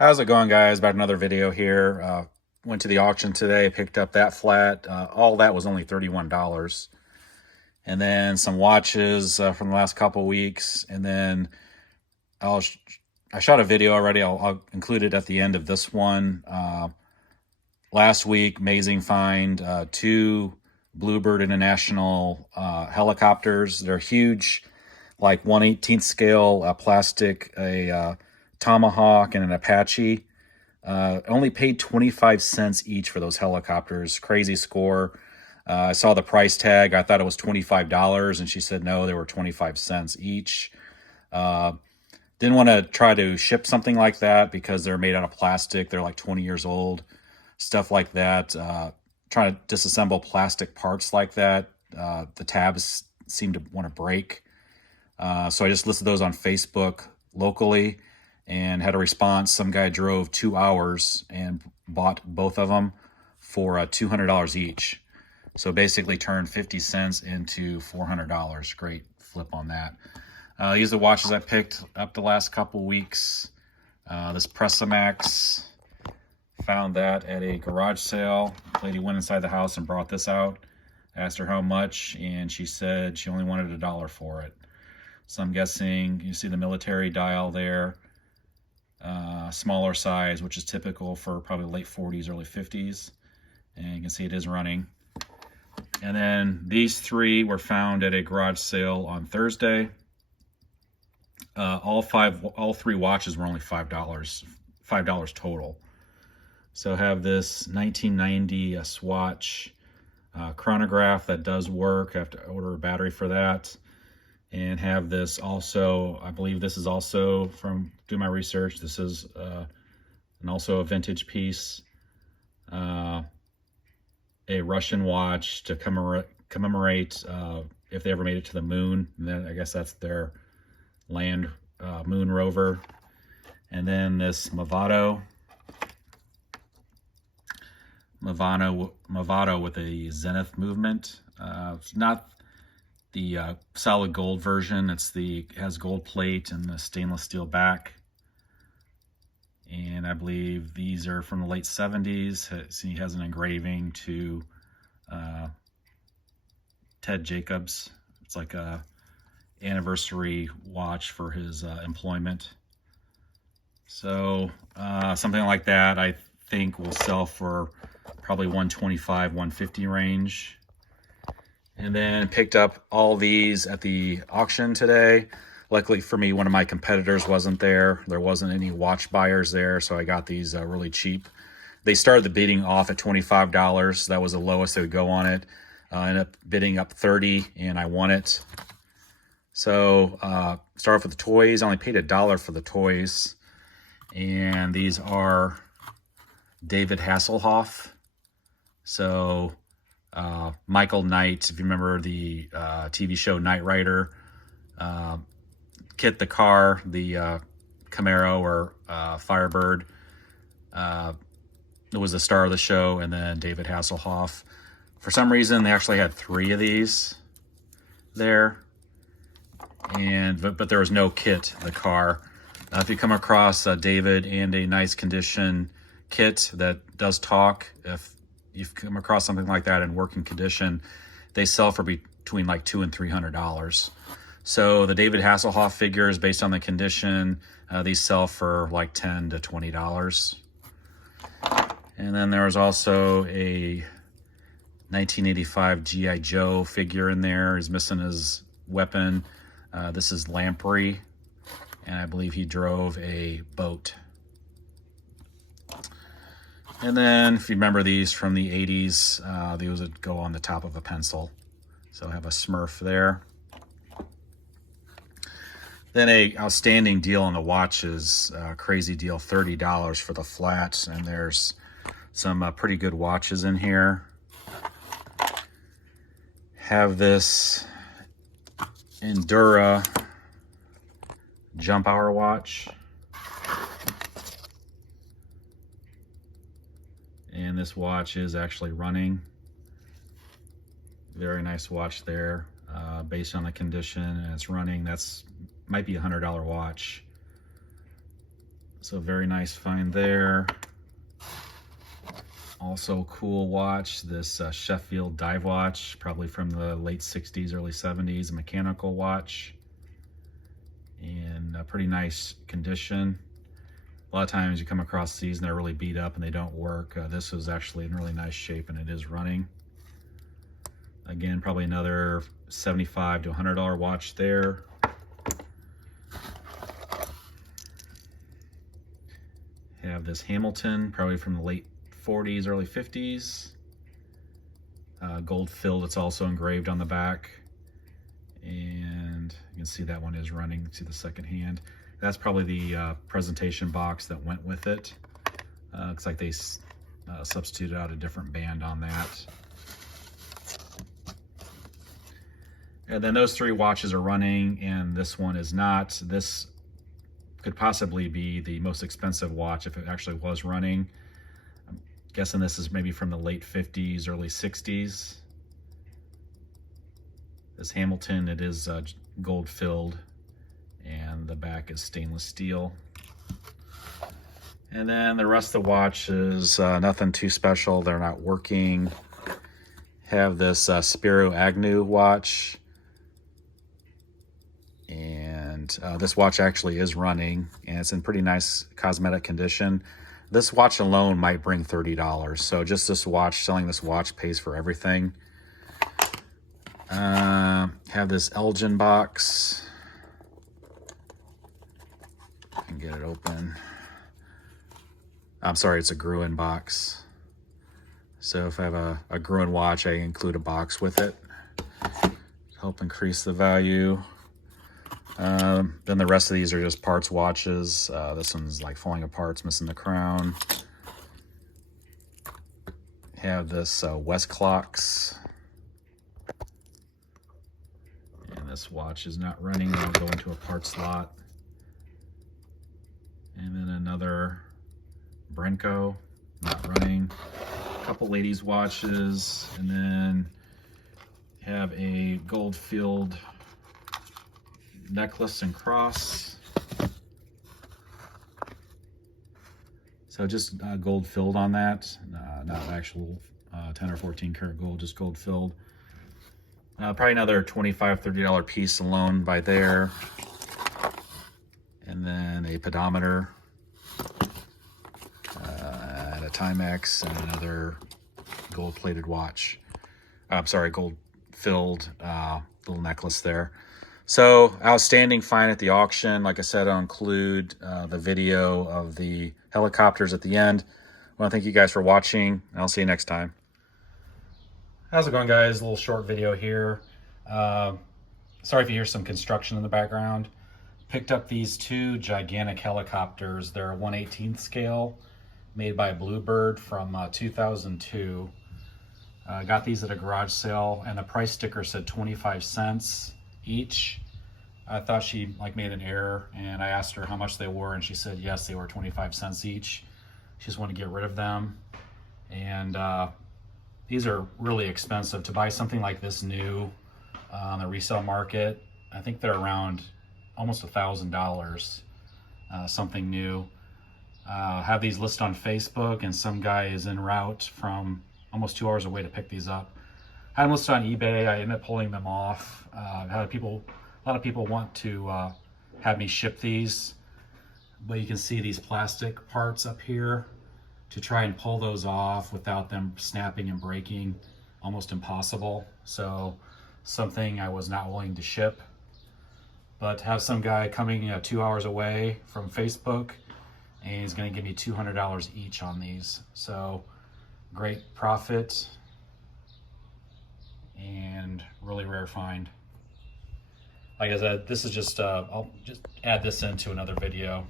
How's it going, guys? About another video here. Went to the auction today, picked up that flat. All that was only $31. And then some watches from the last couple weeks. And then I'll I shot a video already. I'll include it at the end of this one. Last week, amazing find. Two Bluebird International helicopters. They're huge, like 1/18 scale plastic, a Tomahawk and an Apache. Only paid 25 cents each for those helicopters. Crazy score. I saw the price tag. I thought it was $25, and she said no, they were 25 cents each. Uh, didn't want to try to ship something like that because they're made out of plastic. They're like 20 years old, stuff like that. Trying to disassemble plastic parts like that, the tabs seem to want to break. So I just listed those on Facebook locally and had a response. Some guy drove 2 hours and bought both of them for $200 each. So basically turned 50 cents into $400. Great flip on that. These are the watches I picked up the last couple weeks. This Pressamax, found that at a garage sale. Lady went inside the house and brought this out. Asked her how much, and she said she only wanted $1 for it. So I'm guessing you see the military dial there, smaller size, which is typical for probably late 40s, early 50s. And you can see it is running. And then these three were found at a garage sale on Thursday. All three watches were only $5 total. So I have this 1990 Swatch chronograph that does work. I have to order a battery for that. And have this also, I believe this is also from doing my research. This is and also a vintage piece, a Russian watch to commemorate if they ever made it to the moon. And then I guess that's their land moon rover. And then this Movado with a Zenith movement. It's not the solid gold version. It has gold plate and the stainless steel back. And I believe these are from the late 70s. See, he has an engraving to Ted Jacobs. It's like a anniversary watch for his employment. So something like that I think will sell for probably 125, 150 range. And then picked up all these at the auction today. Luckily for me, one of my competitors wasn't there. There wasn't any watch buyers there, so I got these really cheap. They started the bidding off at $25. That was the lowest they would go on it. Ended up bidding up $30, and I won it. So start off with the toys. I only paid $1 for the toys. And these are David Hasselhoff. So Michael Knight, if you remember the TV show Knight Rider, Kit the car, the Camaro or Firebird, it was the star of the show, and then David Hasselhoff. For some reason, they actually had 3 of these there, and but there was no Kit the car. If you come across David and a nice condition Kit that does talk, if you've come across something like that in working condition, they sell for between like $200 and $300. So the David Hasselhoff figures, based on the condition, these sell for like $10 to $20. And then there was also a 1985 G.I. Joe figure in there. He's missing his weapon. This is Lamprey, and I believe he drove a boat. And then, if you remember these from the 80s, these would go on the top of a pencil. So I have a Smurf there. Then a outstanding deal on the watches, crazy deal, $30 for the flats. And there's some pretty good watches in here. Have this Endura Jump Hour watch. And this watch is actually running. Very nice watch there, based on the condition, and it's running. That's might be $100 watch. So very nice find there. Also cool watch, this Sheffield dive watch, probably from the late 60s, early 70s, a mechanical watch. In a pretty nice condition. A lot of times you come across these and they're really beat up and they don't work. This is actually in really nice shape and it is running. Again, probably another $75 to $100 watch there. Have this Hamilton, probably from the late 40s, early 50s. Gold filled, it's also engraved on the back. And you can see that one is running. See the second hand. That's probably the presentation box that went with it. Looks like they substituted out a different band on that. And then those three watches are running and this one is not. This could possibly be the most expensive watch if it actually was running. I'm guessing this is maybe from the late 50s, early 60s. This Hamilton, it is gold filled and the back is stainless steel. And then the rest of the watches, nothing too special. They're not working. Have this Spiro Agnew watch. And this watch actually is running and it's in pretty nice cosmetic condition. This watch alone might bring $30. So just this watch, selling this watch pays for everything. Have this Elgin box. I can get it open. I'm sorry, it's a Gruen box. So if I have a Gruen watch, I include a box with it to help increase the value. Then the rest of these are just parts watches. This one's like falling apart, it's missing the crown. Have this Westclox. And this watch is not running, it'll go into a parts slot. And then another Brenco, not running. A couple ladies' watches, and then have a gold filled necklace and cross. So just gold filled on that, not actual 10 or 14 karat gold, just gold filled. Probably another $25, $30 piece alone by there. And then a pedometer, and a Timex, and another gold plated watch. I'm sorry, gold filled little necklace there. So outstanding find at the auction. Like I said, I'll include the video of the helicopters at the end. I want to thank you guys for watching. I'll see you next time. How's it going, guys? A little short video here. Sorry if you hear some construction in the background. Picked up these two gigantic helicopters. They're 1/18 scale, made by Bluebird from 2002. Got these at a garage sale, and the price sticker said 25 cents each. I thought she made an error, and I asked her how much they were, and she said yes, they were 25 cents each. She just wanted to get rid of them. And these are really expensive. To buy something like this new on the resale market, I think they're around almost $1,000, something new. Have these listed on Facebook, and some guy is en route from almost 2 hours away to pick these up. Had them listed on eBay. I ended up pulling them off. A lot of people want to have me ship these, but you can see these plastic parts up here. To try and pull those off without them snapping and breaking, almost impossible. So something I was not willing to ship. But have some guy coming 2 hours away from Facebook, and he's going to give me $200 each on these. So great profit and really rare find. Like I said, this is just I'll just add this into another video.